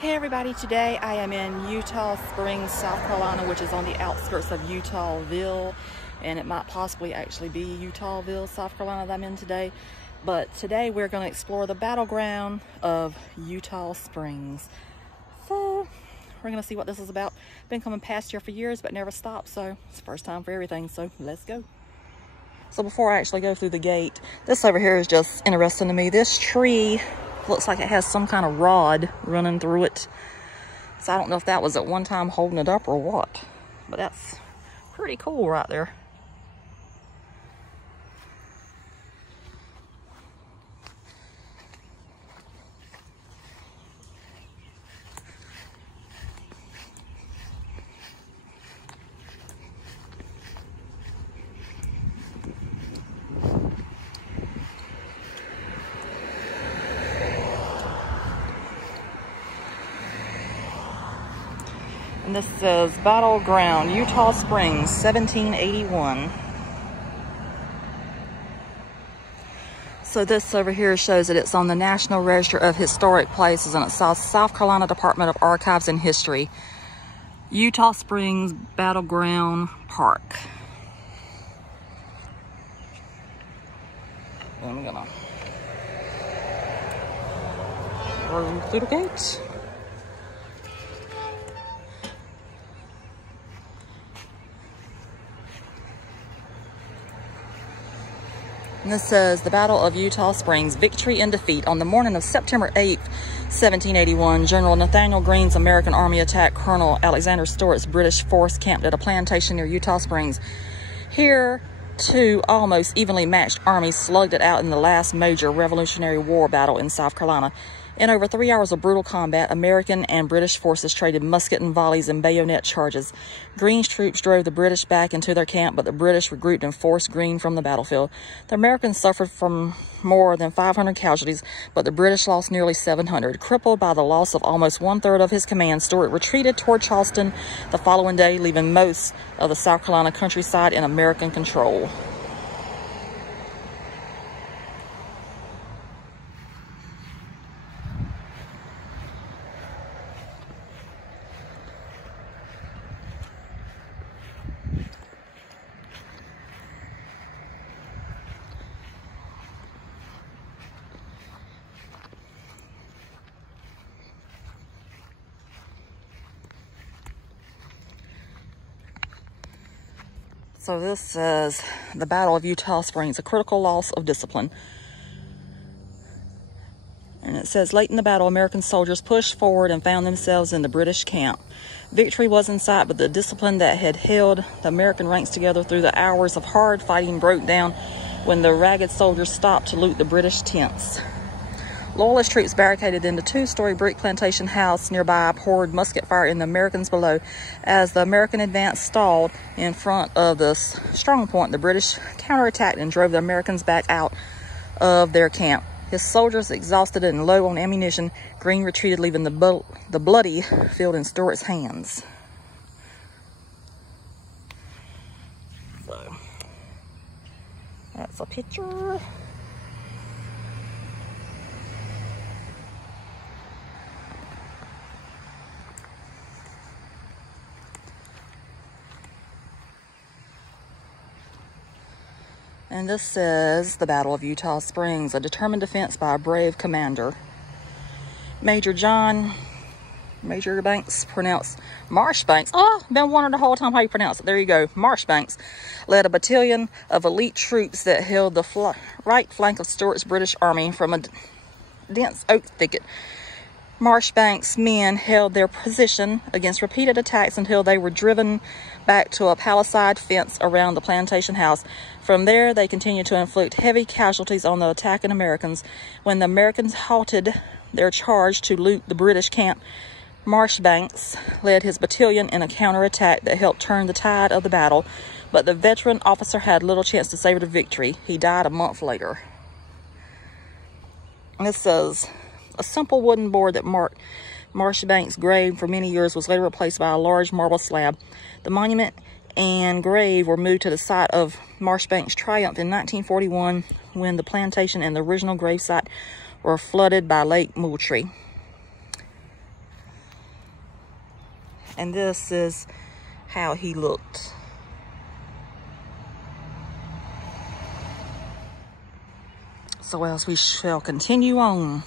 Hey everybody, today I am in Eutawville Springs, South Carolina, which is on the outskirts of Eutawville, and it might possibly actually be Eutawville, South Carolina that I'm in today. But today we're going to explore the battleground of Eutawville Springs. So we're going to see what this is about. Been coming past here for years but never stopped, so it's the first time for everything, so let's go. So before I actually go through the gate, this over here is just interesting to me. This tree looks like it has some kind of rod running through it. So I don't know if that was at one time holding it up or what, but that's pretty cool right there. And this says Battleground, Eutawville Springs, 1781. So this over here shows that it's on the National Register of Historic Places, and it says South Carolina Department of Archives and History, Eutawville Springs Battleground Park. I'm gonna go through the gate. And this says, the Battle of Eutawville Springs, victory and defeat. On the morning of September 8th, 1781, General Nathaniel Greene's American Army attacked Colonel Alexander Stewart's British force camped at a plantation near Eutawville Springs. Here, two almost evenly matched armies slugged it out in the last major Revolutionary War battle in South Carolina. In over 3 hours of brutal combat, American and British forces traded musket and volleys and bayonet charges. Greene's troops drove the British back into their camp, but the British regrouped and forced Greene from the battlefield. The Americans suffered from more than 500 casualties, but the British lost nearly 700. Crippled by the loss of almost one-third of his command, Stuart retreated toward Charleston the following day, leaving most of the South Carolina countryside in American control. So this says, the Battle of Eutawville Springs, a critical loss of discipline. And it says, late in the battle, American soldiers pushed forward and found themselves in the British camp. Victory was in sight, but the discipline that had held the American ranks together through the hours of hard fighting broke down when the ragged soldiers stopped to loot the British tents. Loyalist troops barricaded in the two-story brick plantation house nearby poured musket fire in the Americans below. As the American advance stalled in front of the strong point, the British counterattacked and drove the Americans back out of their camp. His soldiers, exhausted and low on ammunition, Greene retreated, leaving the bloody field in Stuart's hands. So, that's a picture. And this says, the Battle of Eutawville Springs, a determined defense by a brave commander. Major Banks, pronounced Marshbanks. Oh, been wondering the whole time how you pronounce it. There you go, Marshbanks, led a battalion of elite troops that held the right flank of Stuart's British army from a dense oak thicket. Marshbanks' men held their position against repeated attacks until they were driven back to a palisade fence around the plantation house. From there, they continued to inflict heavy casualties on the attacking Americans. When the Americans halted their charge to loot the British camp, Marshbanks led his battalion in a counterattack that helped turn the tide of the battle, but the veteran officer had little chance to savor the victory. He died a month later. And this says, a simple wooden board that marked Marshbanks' grave for many years was later replaced by a large marble slab. The monument and grave were moved to the site of Marshbanks' triumph in 1941 when the plantation and the original gravesite were flooded by Lake Moultrie. And this is how he looked. So as we shall continue on.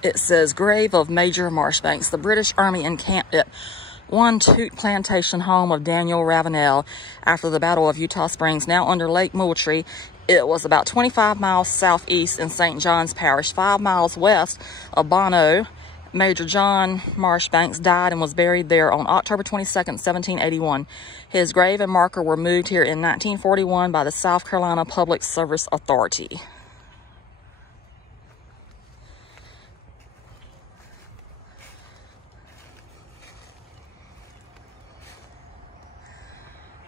It says, grave of Major Marshbanks. The British Army encamped at One Toot Plantation, home of Daniel Ravenel, after the Battle of Eutaw Springs, now under Lake Moultrie. It was about 25 miles southeast in St. John's Parish, 5 miles west of Bono. Major John Marshbanks died and was buried there on October 22nd, 1781. His grave and marker were moved here in 1941 by the South Carolina Public Service Authority.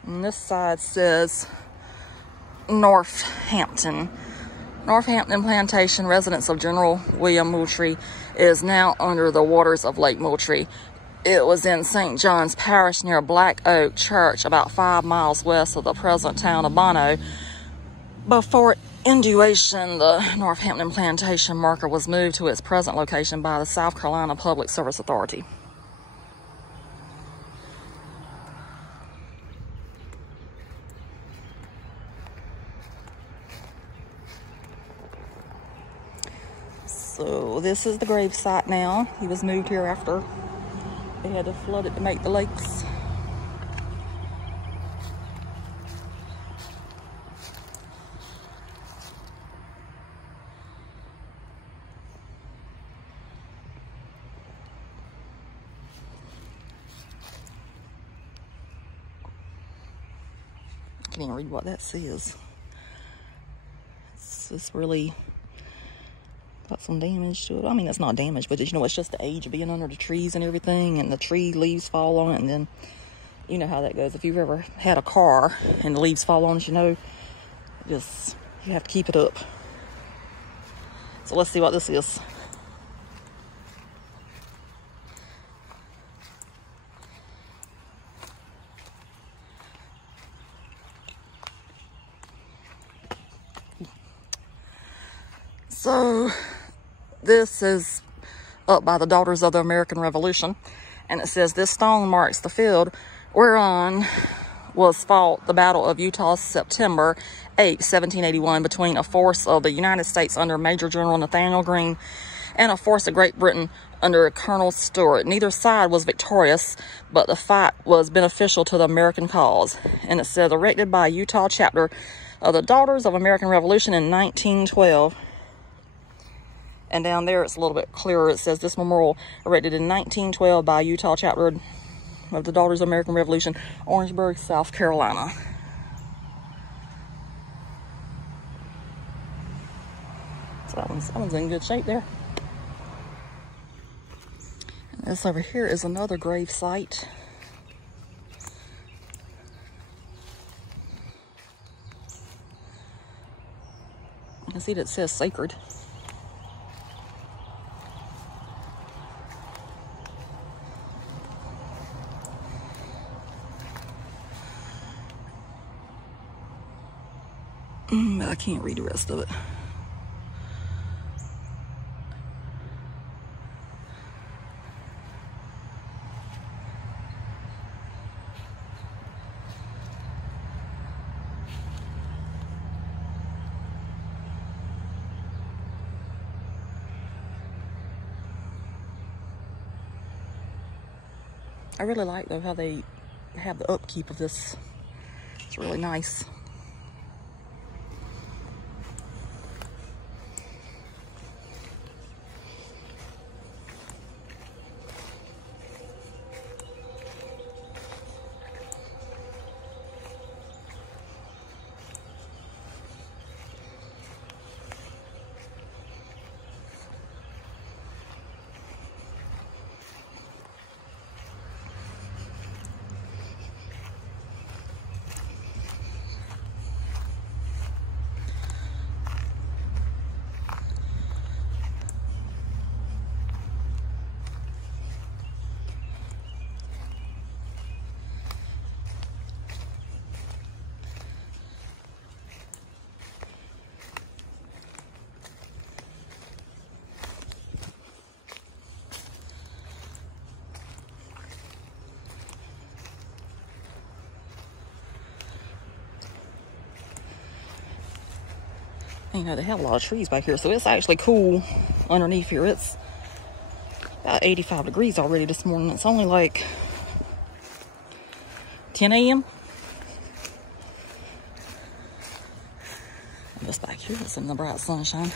And this side says Northampton. Northampton Plantation, residence of General William Moultrie, is now under the waters of Lake Moultrie. It was in St. John's Parish near Black Oak Church, about 5 miles west of the present town of Bono. Before induation, the Northampton Plantation marker was moved to its present location by the South Carolina Public Service Authority. So this is the grave site now. He was moved here after they had to flood it to make the lakes. I can't even read what that says. It's just really got some damage to it. I mean, it's not damage, but you know, it's just the age of being under the trees and everything, and the tree leaves fall on it, and then you know how that goes. If you've ever had a car and the leaves fall on it, you know, just you have to keep it up. So let's see what this is. So this is up by the Daughters of the American Revolution, and it says, this stone marks the field whereon was fought the Battle of Eutaw, September 8, 1781, between a force of the United States under Major General Nathaniel Greene and a force of Great Britain under Colonel Stewart. Neither side was victorious, but the fight was beneficial to the American cause. And it says, erected by Eutawville chapter of the Daughters of American Revolution in 1912. And down there, it's a little bit clearer. It says, this memorial erected in 1912 by Eutawville chapter of the Daughters of American Revolution, Orangeburg, South Carolina. So that one's in good shape there. And this over here is another grave site. You can see that it says sacred. But I can't read the rest of it. I really like though how they have the upkeep of this. It's really nice. You know, they have a lot of trees back here, so it's actually cool underneath here. It's about 85 degrees already this morning. It's only like 10 a.m. This back here is in the bright sunshine.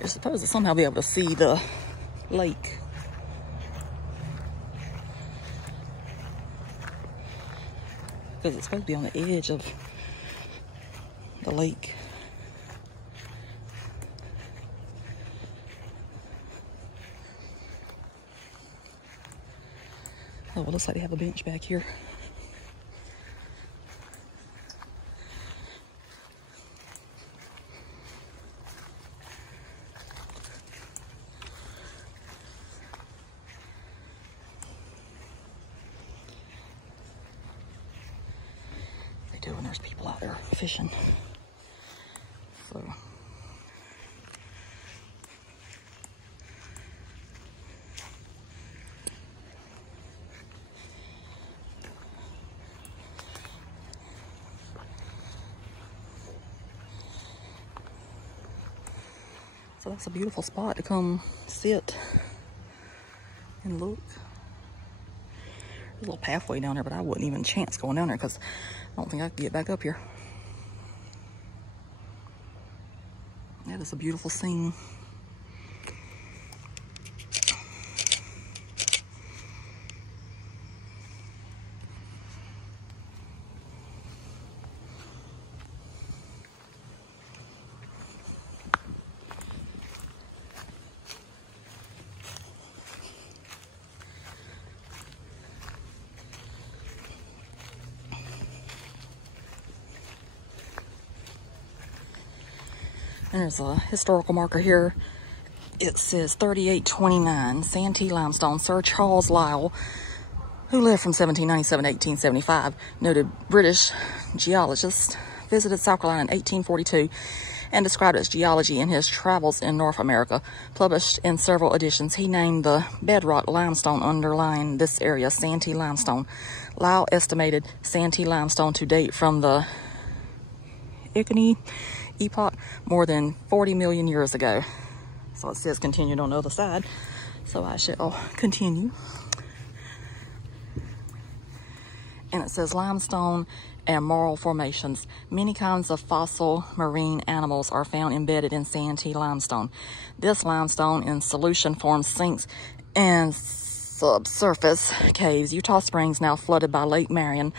You're supposed to somehow be able to see the lake. Because it's supposed to be on the edge of the lake. Oh, it looks like they have a bench back here. They do when there's people out there fishing. So. So that's a beautiful spot to come sit and look. There's a little pathway down there, but I wouldn't even chance going down there because I don't think I could get back up here. That is a beautiful scene. There's a historical marker here. It says 3829, Santee limestone. Sir Charles Lyell, who lived from 1797 to 1875, noted British geologist, visited South Carolina in 1842 and described its geology in his travels in North America. Published in several editions, he named the bedrock limestone underlying this area Santee limestone. Lyell estimated Santee limestone to date from the Iceni epoch more than 40 million years ago. So it says continued on the other side. So I shall continue. And it says limestone and marl formations. Many kinds of fossil marine animals are found embedded in Santee limestone. This limestone in solution forms sinks and subsurface caves. Eutawville Springs, now flooded by Lake Marion,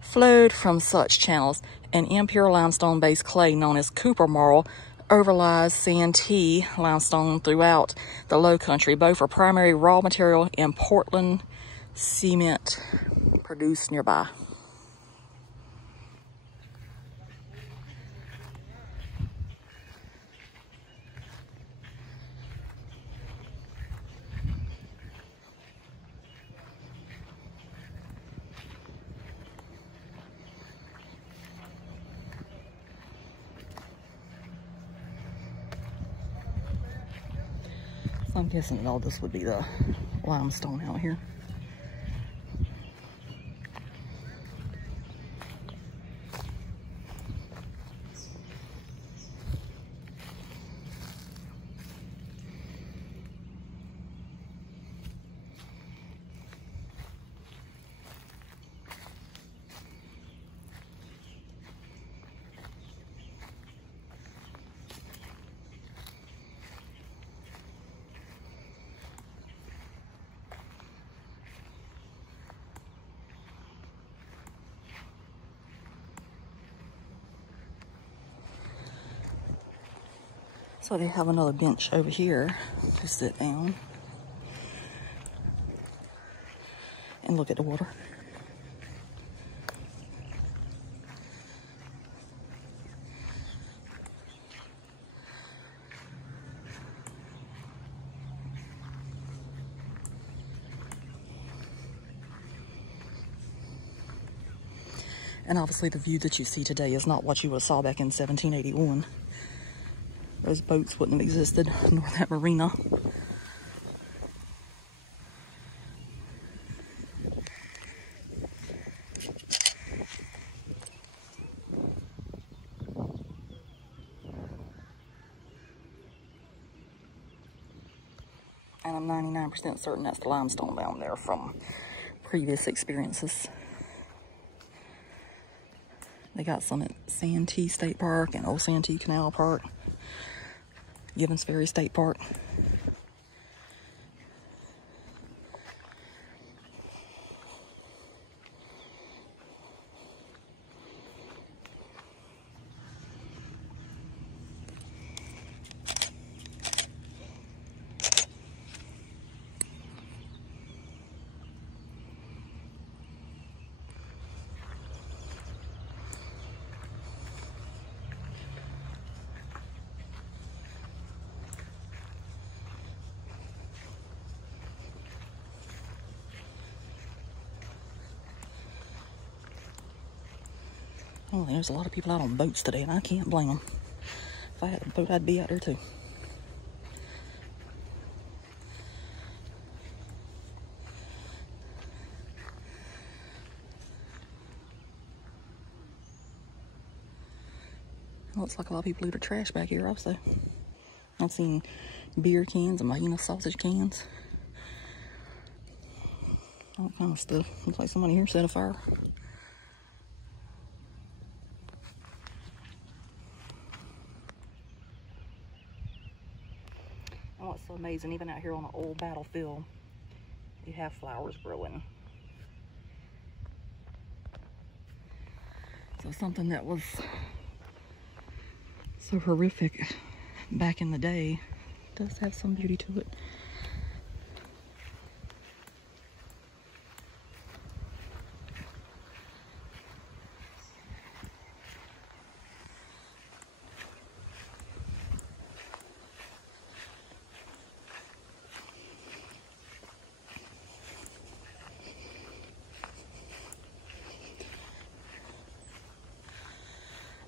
flowed from such channels. An impure limestone-based clay known as Cooper marl overlies Santee limestone throughout the Low Country. Both are primary raw material in Portland cement produced nearby. I'm guessing that all this would be the limestone out here. So they have another bench over here to sit down and look at the water. And obviously the view that you see today is not what you would have saw back in 1781. Those boats wouldn't have existed, nor that marina. I'm 99% certain that's the limestone down there from previous experiences. They got some at Santee State Park and Old Santee Canal Park, Gibbons Ferry State Park. Oh, there's a lot of people out on boats today, and I can't blame them. If I had a boat, I'd be out there too. Looks like a lot of people leave their trash back here also. I've seen beer cans and Mahina sausage cans. All kind of stuff. Looks like somebody here set a fire. Oh, it's so amazing. Even out here on an old battlefield, you have flowers growing. So something that was so horrific back in the day does have some beauty to it.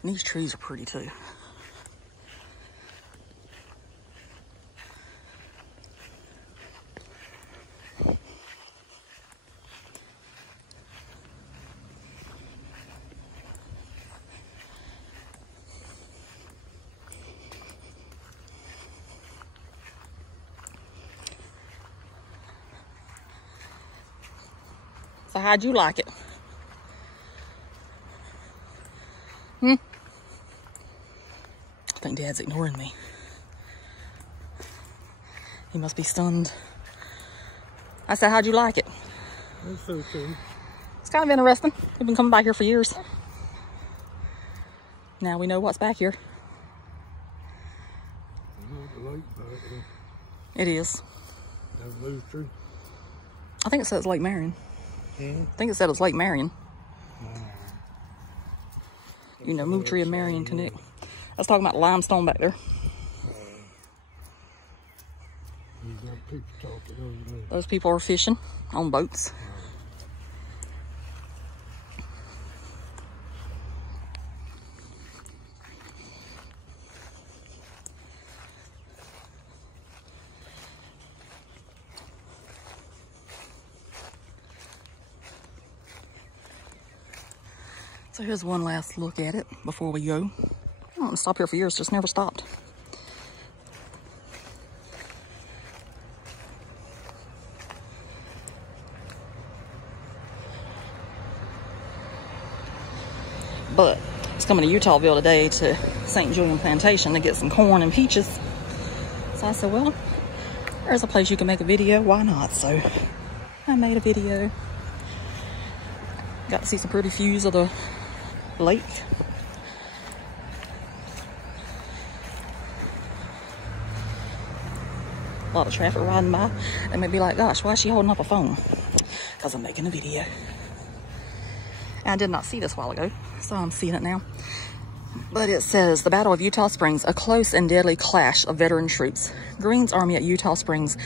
And these trees are pretty too. So how'd you like it? I think Dad's ignoring me. He must be stunned. I said, how'd you like it? That's so cool. It's kind of interesting. We've been coming back here for years. Now we know what's back here. The lake back there. It is. That blue tree. I think it says Lake Marion. Hmm? I think it said it's Lake Marion. You know, Moo Tree and Marion connect. I was talking about limestone back there. You got people talking over there. Those people are fishing on boats. So here's one last look at it before we go. I want to stop here for years, just never stopped. But it's coming to Eutawville today to St. Julian Plantation to get some corn and peaches. So I said, well, there's a place you can make a video. Why not? So I made a video. Got to see some pretty views of the lake. A lot of traffic riding by. They may be like, gosh, why is she holding up a phone? Because I'm making a video. And I did not see this a while ago, so I'm seeing it now. But it says, the Battle of Eutaw Springs, a close and deadly clash of veteran troops. Green's army at Eutaw Springs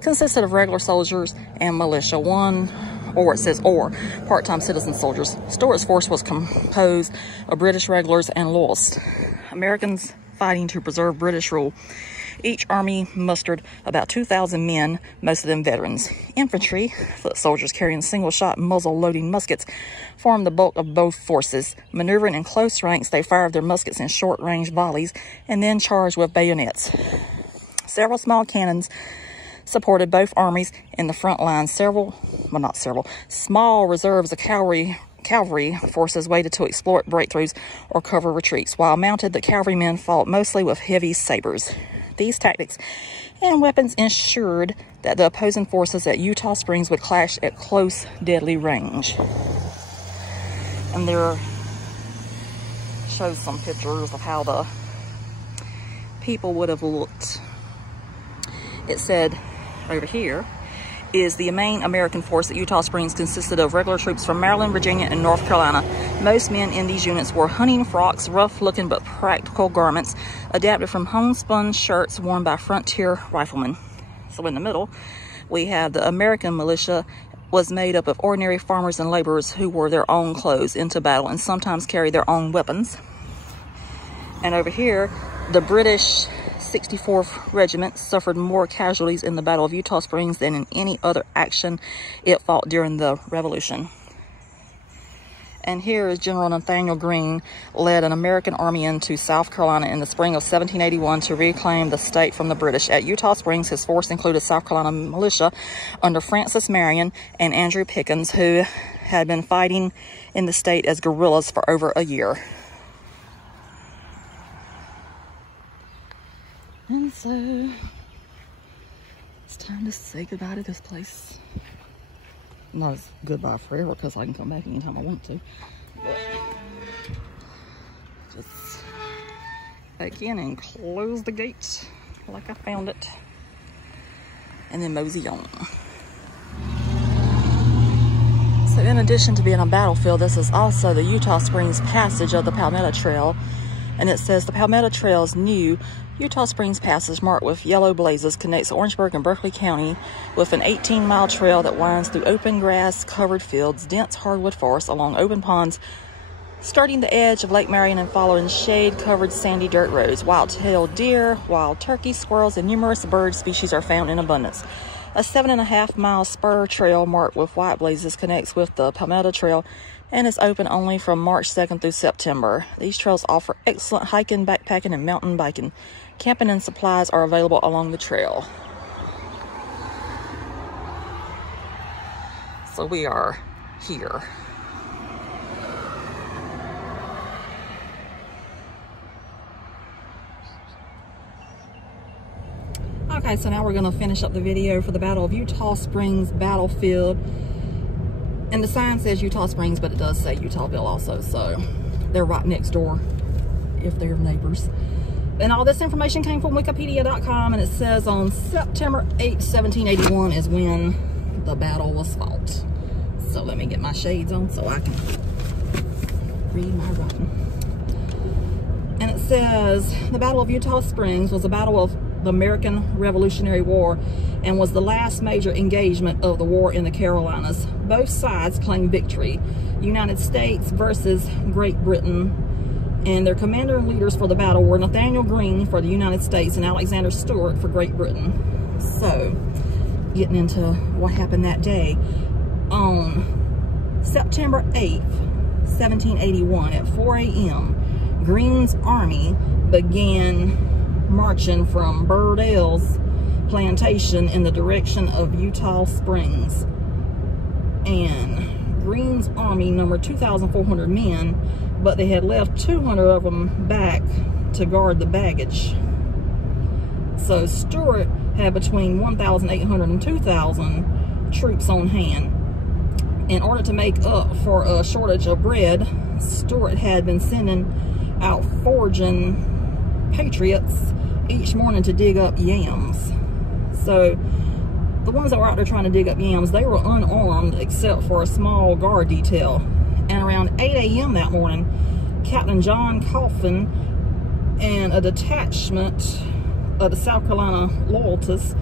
consisted of regular soldiers and militia. Part-time citizen soldiers. Stewart's force was composed of British regulars and loyalists, Americans fighting to preserve British rule. Each army mustered about 2,000 men, most of them veterans. Infantry, foot soldiers carrying single-shot muzzle-loading muskets, formed the bulk of both forces. Maneuvering in close ranks, they fired their muskets in short-range volleys and then charged with bayonets. Several small cannons supported both armies in the front line. Small reserves of cavalry forces waited to exploit breakthroughs or cover retreats, while mounted, the cavalrymen fought mostly with heavy sabers. These tactics and weapons ensured that the opposing forces at Eutawville Springs would clash at close, deadly range. And there shows some pictures of how the people would have looked. It said over here is the main American force at Eutawville Springs consisted of regular troops from Maryland, Virginia, and North Carolina. Most men in these units wore hunting frocks, rough-looking but practical garments adapted from homespun shirts worn by frontier riflemen. So in the middle, we have the American militia was made up of ordinary farmers and laborers who wore their own clothes into battle and sometimes carried their own weapons. And over here, the British 64th Regiment suffered more casualties in the Battle of Eutawville Springs than in any other action it fought during the Revolution. And here is General Nathaniel Greene led an American army into South Carolina in the spring of 1781 to reclaim the state from the British. At Eutawville Springs, his force included South Carolina militia under Francis Marion and Andrew Pickens, who had been fighting in the state as guerrillas for over a year. And so, it's time to say goodbye to this place. Not as goodbye forever, because I can come back anytime I want to. But just back in and close the gate like I found it. And then mosey on. So in addition to being a battlefield, this is also the Eutawville Springs passage of the Palmetto Trail. And it says the Palmetto Trail's new Eutawville Springs passage, marked with yellow blazes, connects Orangeburg and Berkeley County with an 18-mile trail that winds through open grass-covered fields, dense hardwood forests, along open ponds, skirting the edge of Lake Marion and following shade-covered sandy dirt roads. Wild-tailed deer, wild turkeys, squirrels, and numerous bird species are found in abundance. A 7.5-mile spur trail marked with white blazes connects with the Palmetto Trail and is open only from March 2nd through September. These trails offer excellent hiking, backpacking, and mountain biking. Camping and supplies are available along the trail. So we are here. Okay, so now we're going to finish up the video for the Battle of Eutawville Springs battlefield. And the sign says Eutawville Springs, but it does say Eutawville also, so they're right next door if they're neighbors. And all this information came from Wikipedia.com, and it says on September 8, 1781 is when the battle was fought. So let me get my shades on so I can read my writing. And it says, the Battle of Eutawville Springs was a battle of the American Revolutionary War and was the last major engagement of the war in the Carolinas. Both sides claimed victory. United States versus Great Britain. And their commander and leaders for the battle were Nathaniel Greene for the United States and Alexander Stewart for Great Britain. So, getting into what happened that day. On September 8th, 1781 at 4 a.m., Greene's army began marching from Burdell's plantation in the direction of Eutawville Springs. And Greene's army numbered 2,400 men, but they had left 200 of them back to guard the baggage. So Stewart had between 1,800 and 2,000 troops on hand. In order to make up for a shortage of bread, Stewart had been sending out foraging patriots each morning to dig up yams. So the ones that were out there trying to dig up yams, they were unarmed except for a small guard detail. And around 8 a.m. that morning, Captain John Coffin and a detachment of the South Carolina Loyalists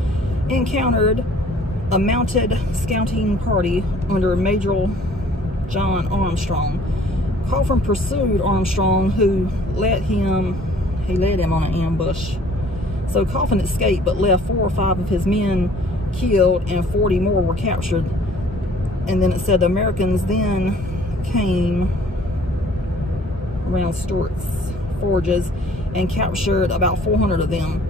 encountered a mounted scouting party under Major John Armstrong. Coffin pursued Armstrong, who led him on an ambush. So Coffin escaped, but left 4 or 5 of his men killed and 40 more were captured. And then it said the Americans then came around Stewart's forges and captured about 400 of them.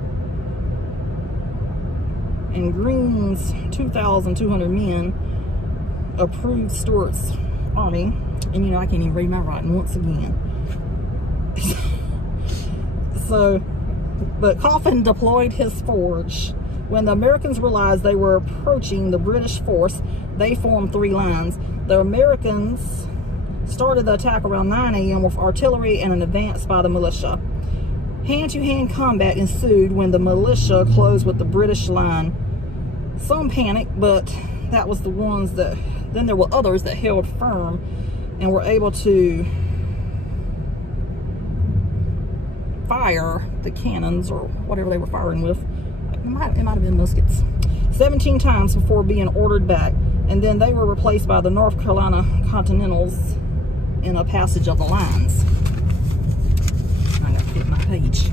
and Greene's 2,200 men approved Stuart's army. And you know, I can't even read my writing once again. So, but Coffin deployed his forge. When the Americans realized they were approaching the British force, they formed 3 lines. The Americans started the attack around 9 a.m. with artillery and an advance by the militia. Hand-to-hand combat ensued when the militia closed with the British line. Some panicked, but that was the ones that, then there were others that held firm and were able to fire the cannons or whatever they were firing with. It might have been muskets. 17 times before being ordered back, and then they were replaced by the North Carolina Continentals in a passage of the lines. I gotta hit my page.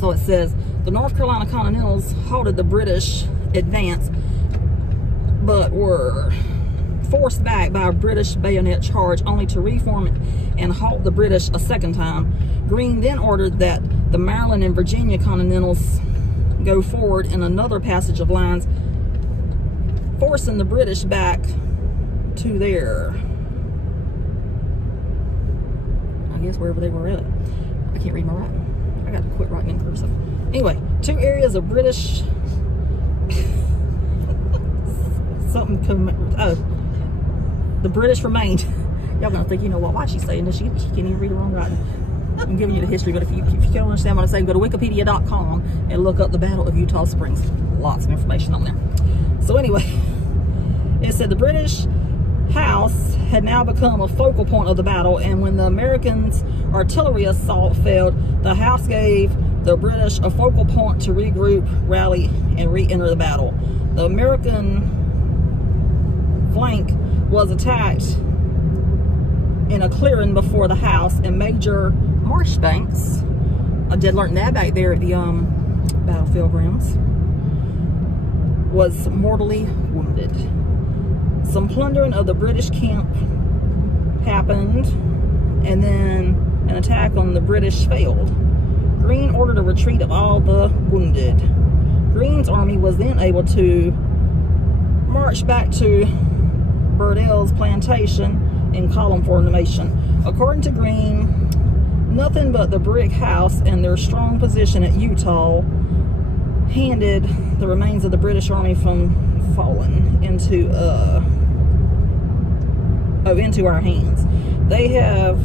So it says, the North Carolina Continentals halted the British advance, but were forced back by a British bayonet charge, only to reform and halt the British a second time. Greene then ordered that the Maryland and Virginia Continentals go forward in another passage of lines, forcing the British back to their, I guess, wherever they were at. I can't read my writing. I got to quit writing in cursive. Anyway, 2 areas of British the British remained. Y'all gonna think, you know what, why she's saying this? She can't even read her own writing. I'm giving you the history, but if you don't understand what I'm saying, go to wikipedia.com and look up the Battle of Eutawh Springs. Lots of information on there. So anyway, it said the British house had now become a focal point of the battle, and when the Americans' artillery assault failed, the house gave the British a focal point to regroup, rally, and re-enter the battle. The American flank was attacked in a clearing before the house, and Major Marshbanks, I did learn that back there at the battlefield grounds, was mortally wounded. Some plundering of the British camp happened, and then an attack on the British failed. Greene ordered a retreat of all the wounded. Greene's army was then able to march back to Burdell's plantation in column formation. According to Greene, nothing but the brick house and their strong position at Eutawville handed the remains of the British army from falling into our hands. They have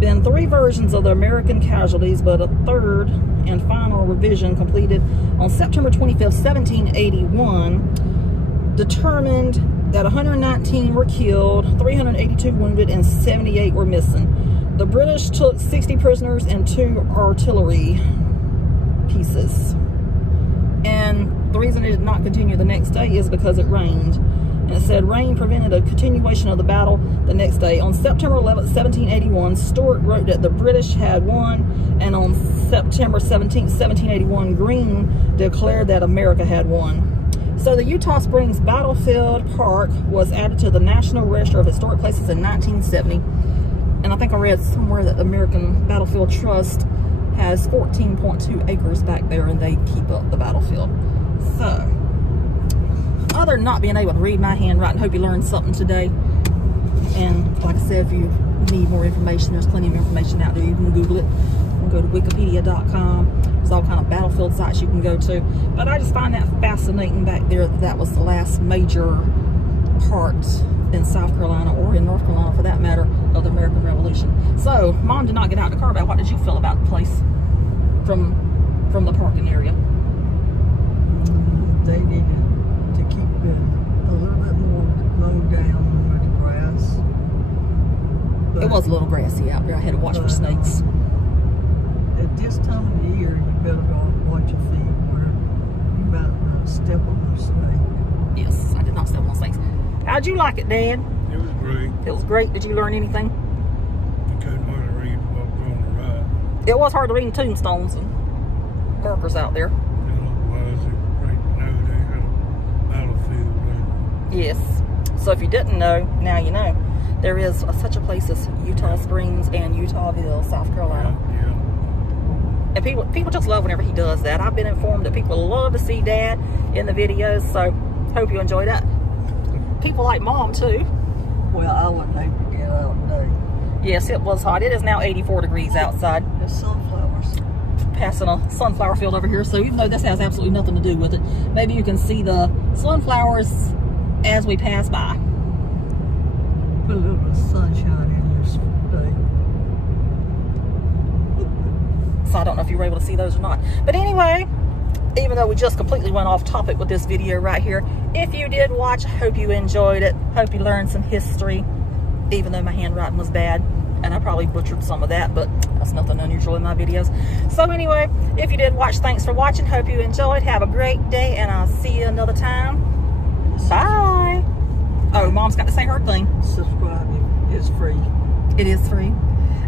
been 3 versions of the American casualties, but a 3rd and final revision completed on September 25th, 1781, determined that 119 were killed, 382 wounded, and 78 were missing. The British took 60 prisoners and 2 artillery pieces. And the reason it did not continue the next day is because it rained. And it said rain prevented a continuation of the battle the next day. On September 11th, 1781, Stuart wrote that the British had won, and on September 17th, 1781, Greene declared that America had won. So the Eutawh Springs Battlefield Park was added to the National Register of Historic Places in 1970. And I think I read somewhere that the American Battlefield Trust has 14.2 acres back there, and they keep up the battlefield. So, other than not being able to read my handwriting, hope you learned something today. And like I said, if you need more information, there's plenty of information out there. You can Google it. You can go to wikipedia.com. There's all kind of battlefield sites you can go to. But I just find that fascinating back there that that was the last major part in South Carolina, or in North Carolina for that matter, of the American Revolution. So, Mom did not get out of the car, but what did you feel about the place from the parking area? They needed to keep it a little bit more low down with the grass. But it was a little grassy out there. I had to watch for snakes. At this time of the year, you better go watch your feet, where you might step on a snake. Yes, I did not step on snakes. How'd you like it, Dad? It was great. It was great. Did you learn anything? I couldn't hardly read what was on the right. It was hard to read tombstones and markers out there. It was great to know they had a battlefield there. Yes. So if you didn't know, now you know. There is such a place as Eutawh Springs and Eutawville, South Carolina. Yeah. And people just love whenever he does that. I've been informed that people love to see Dad in the videos, so hope you enjoy that. People like Mom too. Well, I wouldn't able to get out today. Yes, it was hot. It is now 84 degrees outside. There's sunflowers. Passing a sunflower field over here, so even though this has absolutely nothing to do with it, maybe you can see the sunflowers as we pass by. Put a little bit of sunshine in here today. So I don't know if you were able to see those or not. But anyway, even though we just completely went off topic with this video right here, if you did watch, I hope you enjoyed it. Hope you learned some history, even though my handwriting was bad. And I probably butchered some of that, but that's nothing unusual in my videos. So anyway, if you did watch, thanks for watching. Hope you enjoyed. Have a great day, and I'll see you another time. Bye. Oh, Mom's got to say her thing. Subscribing is free. It is free.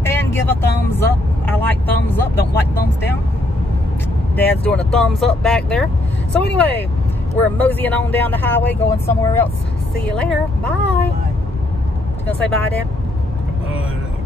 And give a thumbs up. I like thumbs up. Don't like thumbs down. Dad's doing a thumbs up back there. So anyway, we're moseying on down the highway, going somewhere else. See you later. Bye. Bye. You gonna say bye, Dad? Bye.